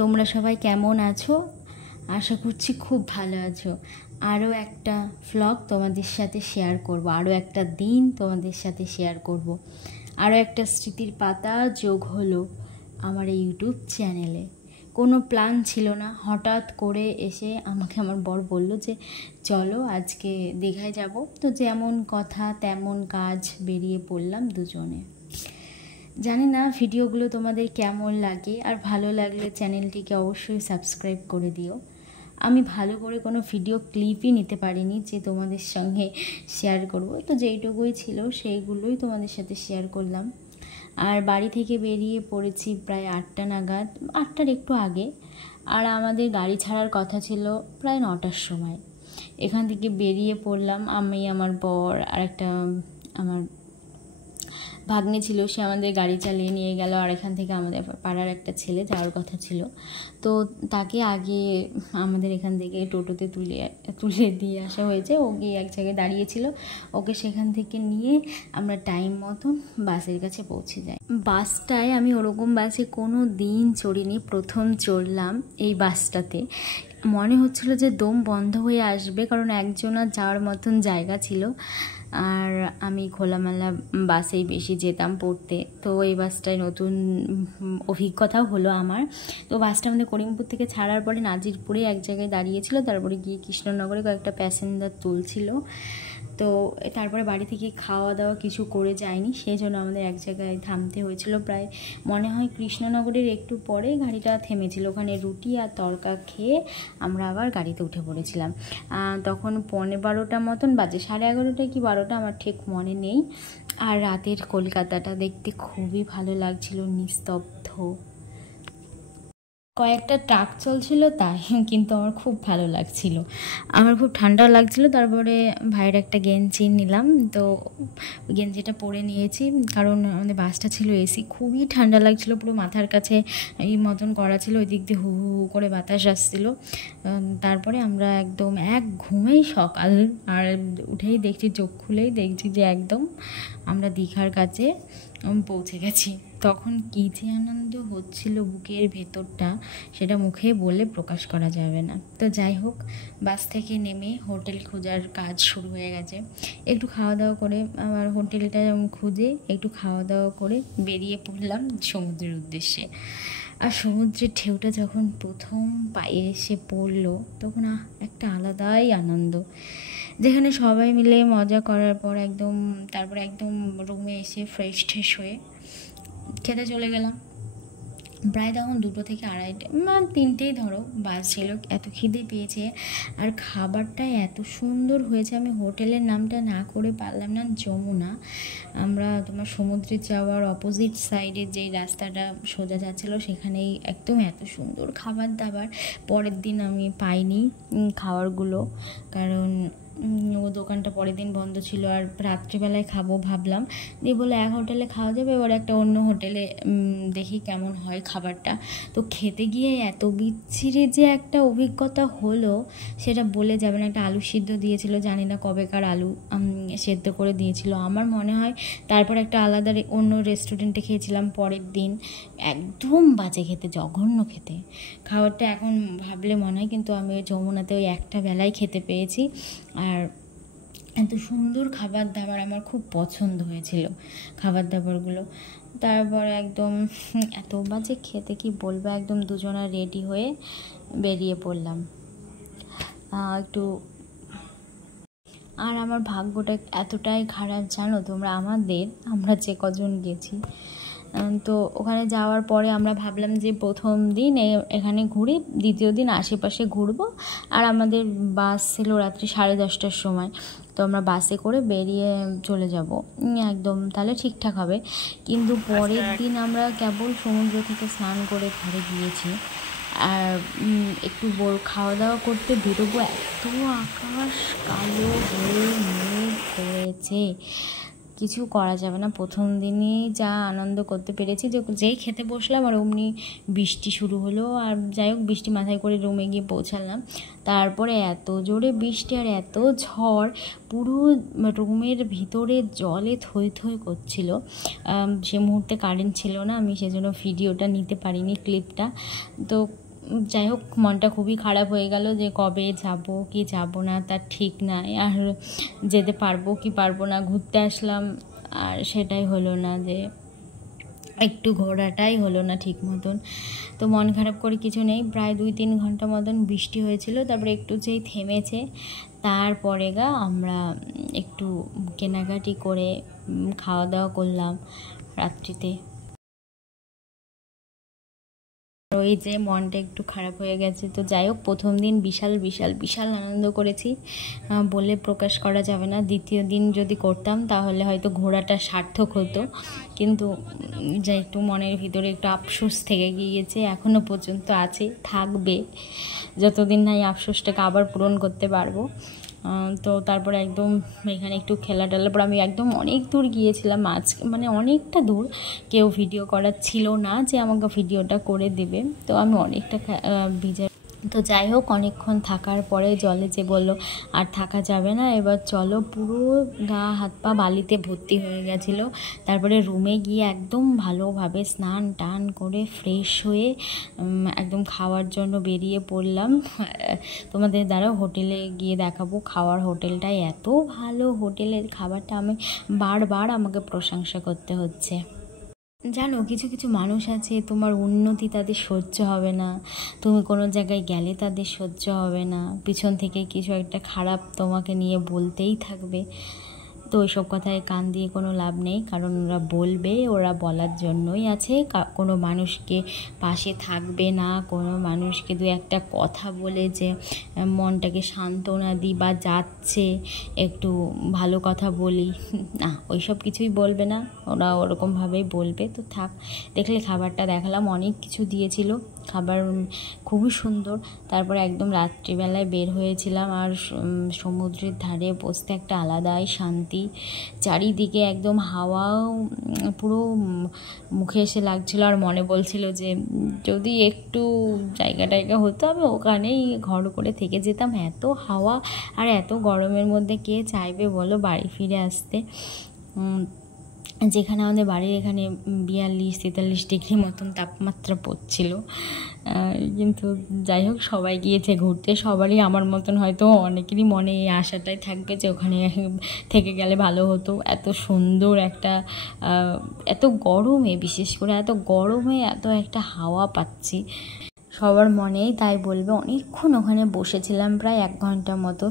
তোমরা সবাই কেমন আছো? আশা করছি খুব ভালো আছো। আরও একটা ভ্লগ তোমাদের সাথে শেয়ার করব, আরও একটা দিন তোমাদের সাথে শেয়ার করব, আরও একটা স্মৃতির পাতা যোগ হলো আমার এই ইউটিউব চ্যানেলে। কোনো প্ল্যান ছিল না, হঠাৎ করে এসে আমাকে আমার বর বলল যে চলো আজকে দীঘায় যাব। তো যেমন কথা তেমন কাজ, বেরিয়ে পড়লাম দুজনে। জানি না ভিডিওগুলো তোমাদের কেমন লাগে, আর ভালো লাগলে চ্যানেলটিকে অবশ্যই সাবস্ক্রাইব করে দিও। আমি ভালো করে কোনো ভিডিও ক্লিপই নিতে পারিনি যে তোমাদের সঙ্গে শেয়ার করব, তো যেইটুকুই ছিল সেইগুলোই তোমাদের সাথে শেয়ার করলাম। আর বাড়ি থেকে বেরিয়ে পড়েছি প্রায় 8টা নাগাদ, 8টার একটু আগে। আর আমাদের গাড়ি ছাড়ার কথা ছিল প্রায় 9টার সময়। এখান থেকে বেরিয়ে পড়লাম আমি, আমার বর, আর একটা আমার ভাগ্নে ছিল, সে আমাদের গাড়ি চালিয়ে নিয়ে গেল। আর এখান থেকে আমাদের পাড়ার একটা ছেলে যাওয়ার কথা ছিল, তো তাকে আগে আমাদের এখান থেকে টোটোতে তুলে দিয়ে আসা হয়েছে। ও গিয়ে এক জায়গায় দাঁড়িয়েছিল, ওকে সেখান থেকে নিয়ে আমরা টাইম মতন বাসের কাছে পৌঁছে যাই। বাসটায় আমি ওরকম বাসে কোনো দিন চড়িনি, প্রথম চড়লাম এই বাসটাতে। মনে হচ্ছিল যে দম বন্ধ হয়ে আসবে, কারণ একজনের যাওয়ার মতন জায়গা ছিল। আর আমি খোলামেলা বাসেই বেশি যেতাম পড়তে, তো এই বাসটায় নতুন অভিজ্ঞতাও হলো আমার। তো বাসটা আমাদের করিমপুর থেকে ছাড়ার পরে নাজিরপুরে এক জায়গায় দাঁড়িয়েছিল, তারপরে গিয়ে কৃষ্ণনগরে কয়েকটা প্যাসেঞ্জার তুলছিল। তো তারপরে বাড়ি থেকে খাওয়া দাওয়া কিছু করে যায়নি, সেই জন্য আমাদের এক জায়গায় থামতে হয়েছিল। প্রায় মনে হয় কৃষ্ণনগরের একটু পরে গাড়িটা থেমেছিল, ওখানে রুটি আর তড়কা খেয়ে আমরা আবার গাড়িতে উঠে পড়েছিলাম। তখন 11:15 মতন বাজে, 11:30 কি 12টা আমার ঠিক মনে নেই। আর রাতের কলকাতাটা দেখতে খুবই ভালো লাগছিল, নিস্তব্ধ, কয়েকটা ট্রাক চলছিল তাই, কিন্তু আমার খুব ভালো লাগছিল, আমার খুব ঠান্ডা লাগছিল। তারপরে ভাইয়ের একটা গেঞ্জি নিলাম, তো গেঞ্জিটা পরে নিয়েছি, কারণ আমাদের বাসটা ছিল এসি, খুবই ঠান্ডা লাগছিল, পুরো মাথার কাছে এই মতন করা ছিল, ওই দিক দিয়ে হু হু করে বাতাস আসছিল। তারপরে আমরা একদম এক ঘুমেই সকাল, আর উঠেই দেখছি, চোখ খুলেই দেখছি যে একদম আমরা দীঘার কাছে পৌঁছে গেছি। তখন কী যে আনন্দ হচ্ছিল বুকের ভেতরটা, সেটা মুখে বলে প্রকাশ করা যাবে না। তো যাই হোক, বাস থেকে নেমে হোটেল খোঁজার কাজ শুরু হয়ে গেছে। একটু খাওয়া দাওয়া করে, আবার হোটেলটা খুঁজে একটু খাওয়া দাওয়া করে বেরিয়ে পড়লাম সমুদ্রের উদ্দেশ্যে। আর সমুদ্রের ঢেউটা যখন প্রথম পায়ে এসে পড়লো, তখন একটা আলাদাই আনন্দ, যেখানে সবাই মিলে মজা করার পর তারপরে একদম রুমে এসে ফ্রেশ ট্রেশ হয়ে খেতে চলে গেলাম। প্রায় তখন 2টো থেকে 2:30 3টেই ধরো বাজছিল, এত খিদে পেয়েছে। আর খাবারটা এত সুন্দর হয়েছে, আমি হোটেলের নামটা না করে পারলাম না, যমুনা। আমরা তোমার সমুদ্রে যাওয়ার অপোজিট সাইডে যেই রাস্তাটা সোজা যাচ্ছিল, সেখানেই একদম এত সুন্দর খাবার দাবার। পরের দিন আমি পাইনি খাবারগুলো, কারণ ও দোকানটা পরের দিন বন্ধ ছিল। আর রাত্রিবেলায় খাবো ভাবলাম, দিয়ে বলে এক হোটেলে খাওয়া যাবে, এবার একটা অন্য হোটেলে দেখি কেমন হয় খাবারটা। তো খেতে গিয়ে এত বিচ্ছিরি যে একটা অভিজ্ঞতা হলো, সেটা বলে যাবে না। একটা আলু সিদ্ধ দিয়েছিল, জানি না কবেকার আলু সেদ্ধ করে দিয়েছিল, আমার মনে হয়। তারপর একটা আলাদা অন্য রেস্টুরেন্টে খেয়েছিলাম পরের দিন, একদম বাজে খেতে, জঘন্য খেতে খাবারটা। এখন ভাবলে মনে হয়, কিন্তু আমি যমুনাতে ওই একটা বেলায় খেতে পেয়েছি। আর এত সুন্দর খাবার দাবার, আমার খুব পছন্দ হয়েছিল খাবার দাবারগুলো। তারপর একদম এত বাজে খেতে কি বলবো, একদম দুজনা রেডি হয়ে বেরিয়ে পড়লাম একটু। আর আমার ভাগ্যটা এতটাই খারাপ জানো তোমরা, আমরা যে কজন গেছি, তো ওখানে যাওয়ার পরে আমরা ভাবলাম যে প্রথম দিন এখানে ঘুরি, দ্বিতীয় দিন আশেপাশে ঘুরবো। আর আমাদের বাস ছিল রাত্রি 10:30টার সময়, তো আমরা বাসে করে বেরিয়ে চলে যাব একদম, তাহলে ঠিকঠাক হবে। কিন্তু পরের দিন আমরা কেবল সমুদ্র থেকে স্নান করে ঘরে গিয়েছি, আর একটু খাওয়া দাওয়া করতে বেরোবো, এত আকাশ কালো হয়ে মেঘ করেছে, কিছু করা যাবে না। প্রথম দিনই যা আনন্দ করতে পেরেছি, যেই খেতে বসলাম আর অমনি বৃষ্টি শুরু হলো। আর যাই হোক, বৃষ্টি মাথায় করে রুমে গিয়ে পৌঁছালাম। তারপরে এত জোরে বৃষ্টি আর এত ঝড়, পুরো রুমের ভিতরে জলে থই থই করছিল। সে মুহূর্তে কারেন্ট ছিল না, আমি সেজন্য ভিডিওটা নিতে পারিনি, ক্লিপটা। তো যাই হোক, মনটা খুবই খারাপ হয়ে গেল যে কবে যাব কি যাব না তার ঠিক নাই, আর যেতে পারবো কি পারবো না। ঘুরতে আসলাম আর সেটাই হলো না, যে একটু ঘোরাটাই হলো না ঠিক মতন। তো মন খারাপ করে কিছু নেই, প্রায় 2-3 ঘন্টা মতন বৃষ্টি হয়েছিল। তারপরে একটু যেই থেমেছে, তারপরে আমরা একটু কেনাকাটি করে খাওয়া দাওয়া করলাম রাত্রিতে। ওই যে মনটা একটু খারাপ হয়ে গেছে। তো যাই হোক, প্রথম দিন বিশাল বিশাল বিশাল আনন্দ করেছি, বলে প্রকাশ করা যাবে না। দ্বিতীয় দিন যদি করতাম তাহলে হয়তো ঘোরাটা সার্থক হতো, কিন্তু যা একটু মনের ভিতরে একটু আফসোস থেকে গিয়েছে, এখনও পর্যন্ত আছে, থাকবে যতদিন না এই আফসোসটাকে আবার পূরণ করতে পারবো। তো তারপরে একদম এখানে একটু খেলা টেলার পর আমি একদম অনেক দূর গিয়েছিলাম, মানে অনেকটা দূর। কেউ ভিডিও করার ছিল না যে আমাকে ভিডিওটা করে দেবে, তো আমি অনেকটা ভিজে। তো যাই হোক, অনেকক্ষণ থাকার পরে জলে যে বললো আর থাকা যাবে না, এবার চলো। পুরো গা হাত পা বালিতে ভর্তি হয়ে গেছিলো। তারপরে রুমে গিয়ে একদম ভালোভাবে স্নান টান করে ফ্রেশ হয়ে একদম খাওয়ার জন্য বেরিয়ে পড়লাম। তোমাদের দ্বারা হোটেলে গিয়ে দেখাবো খাওয়ার হোটেলটাই এত ভালো, হোটেলের খাবারটা আমি বারবার আমাকে প্রশংসা করতে হচ্ছে। জানো, কিছু কিছু মানুষ আছে, তোমার উন্নতি তাদের সহ্য হবে না, তুমি কোনো জায়গায় গেলে তাদের সহ্য হবে না, পিছন থেকে কিছু একটা খারাপ তোমাকে নিয়ে বলতেই থাকবে। তো ওইসব কথায় কান দিয়ে কোনো লাভ নেই, কারণ ওরা বলবে, ওরা বলার জন্যই আছে। কোনো মানুষকে পাশে থাকবে না, কোনো মানুষকে দু একটা কথা বলে যে মনটাকে সান্ত্বনা দিই বা যাচ্ছে একটু ভালো কথা বলি, না, ওইসব কিছুই বলবে না, ওরা ওরকমভাবেই বলবে। তো থাক, দেখলে খাবারটা দেখালাম, অনেক কিছু দিয়েছিল, খাবার খুবই সুন্দর। তারপরে একদম রাত্রিবেলায় বের হয়েছিলাম, আর সমুদ্রের ধারে বসতে একটা আলাদাই শান্তি। চারিদিকে একদম হাওয়া পুরো মুখে এসে লাগছিল, আর মনে বলছিল যে যদি একটু জায়গা হতো আমি ওখানেই ঘর করে থেকে যেতাম। এত হাওয়া আর এত গরমের মধ্যে কে চাইবে বলো বাড়ি ফিরে আসতে। যেখানে আমাদের বাড়ির এখানে 42-43 ডিগ্রি মতন তাপমাত্রা পড়ছিল। কিন্তু যাই হোক, সবাই গিয়েছে ঘুরতে, সবারই আমার মতন হয়তো অনেকেরই মনে এই আশাটাই থাকবে যে ওখানে থেকে গেলে ভালো হতো। এত সুন্দর একটা, এত গরমে, বিশেষ করে এত গরমে এত একটা হাওয়া পাচ্ছি, সবার মনেই তাই বলবে। অনেকক্ষণ ওখানে বসেছিলাম, প্রায় 1 ঘন্টা মতো।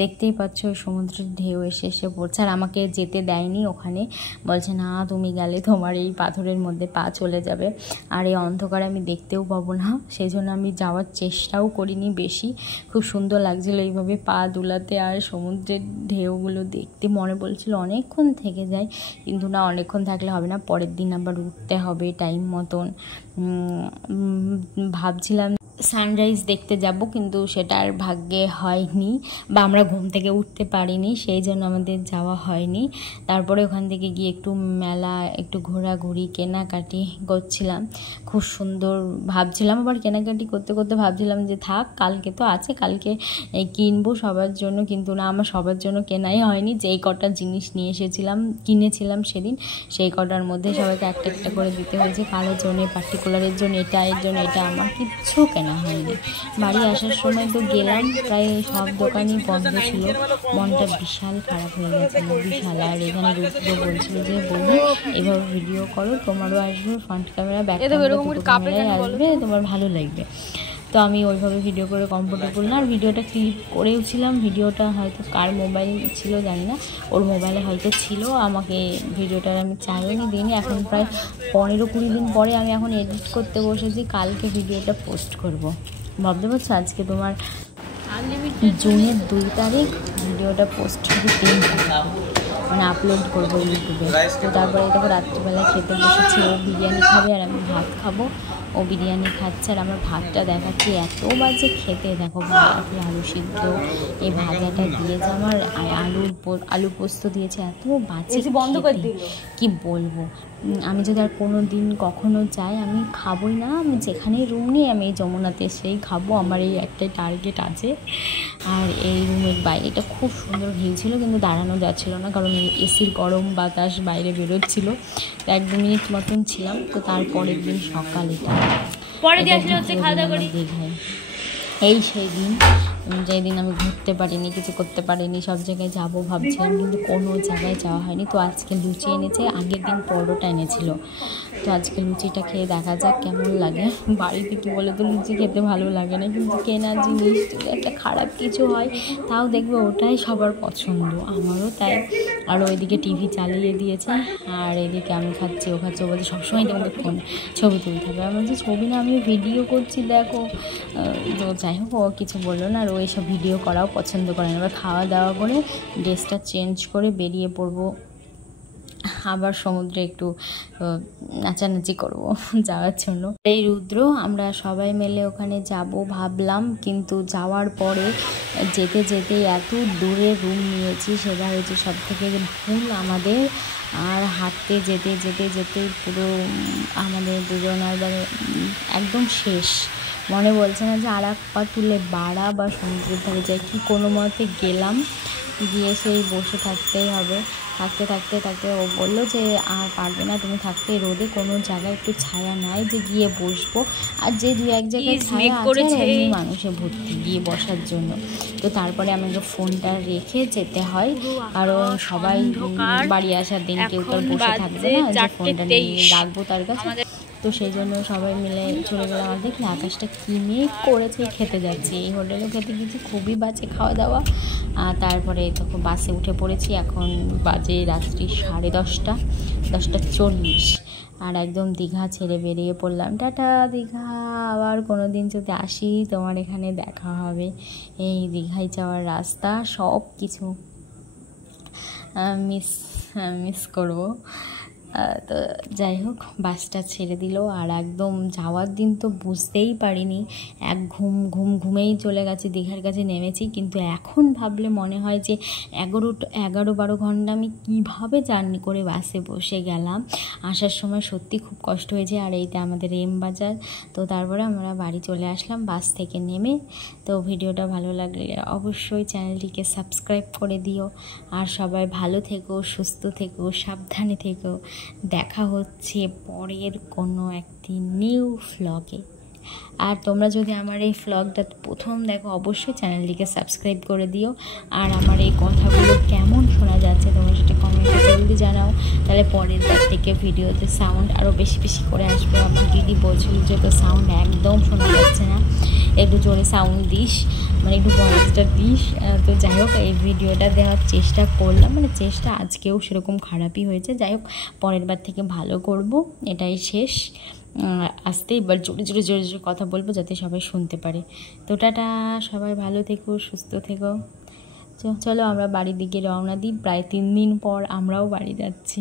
দেখতেই পাচ্ছ ওই সমুদ্রের ঢেউ এসে পড়ছে, আর আমাকে যেতে দেয়নি ওখানে, বলছে না তুমি গেলে তোমার এই পাথরের মধ্যে পা চলে যাবে, আর এই অন্ধকারে আমি দেখতেও পাবো না, সেই জন্য আমি যাওয়ার চেষ্টাও করিনি বেশি। খুব সুন্দর লাগছিলো এইভাবে পা দুলাতে, আর সমুদ্রের ঢেউগুলো দেখতে মনে বলছিল অনেকক্ষণ থেকে যায়, কিন্তু না, অনেকক্ষণ থাকলে হবে না, পরের দিন আবার উঠতে হবে টাইম মতন। ভাবছিলাম সানরাইজ দেখতে যাব, কিন্তু সেটা আর ভাগ্যে হয়নি, বা আমরা ঘুম থেকে উঠতে পারিনি, সেই জন্য আমাদের যাওয়া হয়নি। তারপরে ওখান থেকে গিয়ে একটু মেলা, একটু ঘোরাঘুরি, কেনাকাটি করছিলাম, খুব সুন্দর। ভাবছিলাম আবার কেনাকাটি করতে করতে ভাবছিলাম যে থাক, কালকে তো আছে, কালকে কিনবো সবার জন্য, কিন্তু না, আমার সবার জন্য কেনাই হয়নি। যেই কটা জিনিস নিয়ে কিনেছিলাম সেদিন, সেই কটার মধ্যে সবাইকে একটা একটা করে দিতে হয়েছে, কারোর জন্য পার্টিকুলারের জন্য এটা, এর জন্য এটা, আমার কিচ্ছু কেনা হয়নি। বাড়ি আসার সময় তো গেলাম, প্রায় সব দোকানই বন্ধ ছিল, মনটা বিশাল খারাপ হয়ে গেছিলো, বিশাল। আর এখানে রুদ্র বলছিল যে বলি এভাবে ভিডিও করো, তোমারও আসবে ফ্রন্ট ক্যামেরা, ব্যাক ক্যামেরায় আসবে, তোমার ভালো লাগবে। তো আমি ওইভাবে ভিডিও করে কমফোর্টেবল না, আর ভিডিওটা ক্লিপ করেওছিলাম। ভিডিওটা হয়তো কার মোবাইল ছিল জানি না, ওর মোবাইলে হয়তো ছিল, আমাকে ভিডিওটার আমি চাইনি দিইনি। এখন প্রায় 15-20 দিন পরে আমি এখন এডিট করতে বসেছি, কালকে ভিডিওটা পোস্ট করব। ভাবতে পারছো, আজকে তোমার জুনের 2 তারিখ ভিডিওটা পোস্ট হবে, 3 তারিখ মানে আপলোড করবো ইউটিউবে। তো তারপরে দেখো রাত্রিবেলা খেতে বসেছি, ও বিরিয়ানি খাবে আর আমি ভাত খাবো। ও বিরিয়ানি খাচ্ছে আর আমার ভাতটা দেখাচ্ছি এত বাজে খেতে। দেখো ভাত, আলু সিদ্ধ, এই ভাজাটা দিয়েছে আমার, আলু পোস্ত দিয়েছে, এত বাজে বন্ধ করে দিল, কি বলবো। আমি যদি আর কোনো দিন কখনো যাই আমি খাবোই না, আমি যেখানেই রুম নিই আমি এই যমুনাতে এসেই খাবো, আমার এই একটাই টার্গেট আছে। আর এই রুমের বাইরেটা খুব সুন্দর ভিউ ছিল, কিন্তু দাঁড়ানো যাচ্ছিলো না কারণ এসির গরম বাতাস বাইরে বেরোচ্ছিলো। তো 1-2 মিনিট মতন ছিলাম। তো তারপরের দিন সকাল, এটা পরে দিয়ে আসলে হচ্ছে খাওয়া দাওয়া করি দীঘায়। এই সেই দিন যেদিন আমি ঘুরতে পারিনি, কিছু করতে পারিনি, সব জায়গায় যাবো ভাবছিলাম কিন্তু কোনো জায়গায় যাওয়া হয়নি। তো আজকে লুচি এনেছে, আগের দিন পরোটা এনেছিল। তো আজকে লুচিটা খেয়ে দেখা যাক কেমন লাগে। বাড়িতে কি বলে তো লুচি খেতে ভালো লাগে না, কিন্তু কেনা জিনিস যদি একটা খারাপ কিছু হয় তাও দেখবে ওটাই সবার পছন্দ, আমারও তাই। আর ওইদিকে টিভি চালিয়ে দিয়েছে আর এদিকে আমি খাচ্ছি, ও খাচ্ছে, ও বলছে সবসময় তোমাকে ফোন ছবি তুলতে হবে। আমি বলছি ছবি না, আমি ভিডিও করছি দেখো। তো যাই হোক ও কিছু বললো না, আর ও এইসব ভিডিও করাও পছন্দ করে না। এবার খাওয়া দাওয়া করে ড্রেসটা চেঞ্জ করে বেরিয়ে পড়বো, আবার সমুদ্রে একটু নাচানাচি করব যাওয়ার জন্য। এই রুদ্র আমরা সবাই মিলে ওখানে যাব ভাবলাম, কিন্তু যাওয়ার পরে যেতে যেতে এত দূরে রুম নিয়েছি, সেটা হয়েছে সব থেকে ভুল আমাদের। আর হাঁটতে যেতে যেতে যেতে পুরো আমাদের দুজনের একদম শেষ, মনে বলছে না যে আর এক পা তুলে বাড়া বা সমুদ্রের ধারে যাই, কি কোনো মতে গেলাম, গিয়ে সেই বসে থাকতেই হবে। থাকতে থাকতে থাকতে ও বললো যে আর পারবে না তুমি থাকতে, রোদে কোনো জায়গায় একটু ছায়া নাই যে গিয়ে বসবো, আর যে 2-1 জায়গায় ছায়া আছে মানুষে ভর্তি গিয়ে বসার জন্য। তো তারপরে আমাকে ফোনটা রেখে যেতে হয়, কারণ সবাই বাড়ি আসার দিন কেউ তো বসে থাকবে না, যে ফোনটা নিয়ে রাখবো তার কাছে। তো সেই জন্য সবাই মিলে চলে গেলাম। আর দেখলে আকাশটা কী মেঘ করেছে, খেতে যাচ্ছি, এই হোটেলেও খেতে গেছি, খুবই বাজে খাওয়া দাওয়া। আর তারপরে তখন বাসে উঠে পড়েছি, এখন বাজে রাত্রি 10:30, 10:40, আর একদম দীঘা ছেড়ে বেরিয়ে পড়লাম। টাটা দীঘা, আবার কোনো দিন যদি আসি তোমার এখানে দেখা হবে। এই দীঘায় যাওয়ার রাস্তা সব কিছু মিস করবো। তো যাই হোক বাসটা ছেড়ে দিল, আর একদম যাওয়ার দিন তো বুঝতেই পারিনি, এক ঘুমেই চলে গেছে, দীঘার কাছে নেমেছি। কিন্তু এখন ভাবলে মনে হয় যে 11-12 ঘন্টা আমি কীভাবে জার্নি করে বাসে বসে গেলাম। আসার সময় সত্যি খুব কষ্ট হয়েছে। আর এইটা আমাদের এম বাজার। তো তারপরে আমরা বাড়ি চলে আসলাম বাস থেকে নেমে। তো ভিডিওটা ভালো লাগলে অবশ্যই চ্যানেলটিকে সাবস্ক্রাইব করে দিও, আর সবাই ভালো থেকো, সুস্থ থেকো, সাবধানে থেকো। দেখা হচ্ছে পরের কোনো একটি নিউ ভ্লগে। আর তোমরা যদি আমার এই ভ্লগটা প্রথম দেখো অবশ্যই চ্যানেলটিকে সাবস্ক্রাইব করে দিও। আর আমার এই কথাগুলো কেমন শোনা যাচ্ছে তোমরা সেটা কমেন্টে জলদি জানাও, তাহলে পরের বার থেকে ভিডিওতে সাউন্ড আরও বেশি বেশি করে আসবে। আমার দিদি বলছিল যে তো সাউন্ড একদম শোনা যাচ্ছে না, একটু জোরে সাউন্ড দিস, মানে একটু ভয়েসটা দিস। তো যাই হোক এই ভিডিওটা দেওয়ার চেষ্টা করলাম, মানে চেষ্টা আজকেও সেরকম খারাপই হয়েছে। যাই হোক পরের বার থেকে ভালো করব, এটাই শেষ। আসতে এবার জোরে জোরে জোরে জোরে কথা বলবো যাতে সবাই শুনতে পারে। তো টাটা, সবাই ভালো থেকো, সুস্থ থেকো। চলো আমরা বাড়ির দিকে রওনা দিই, প্রায় 3 দিন পর আমরাও বাড়ি যাচ্ছি।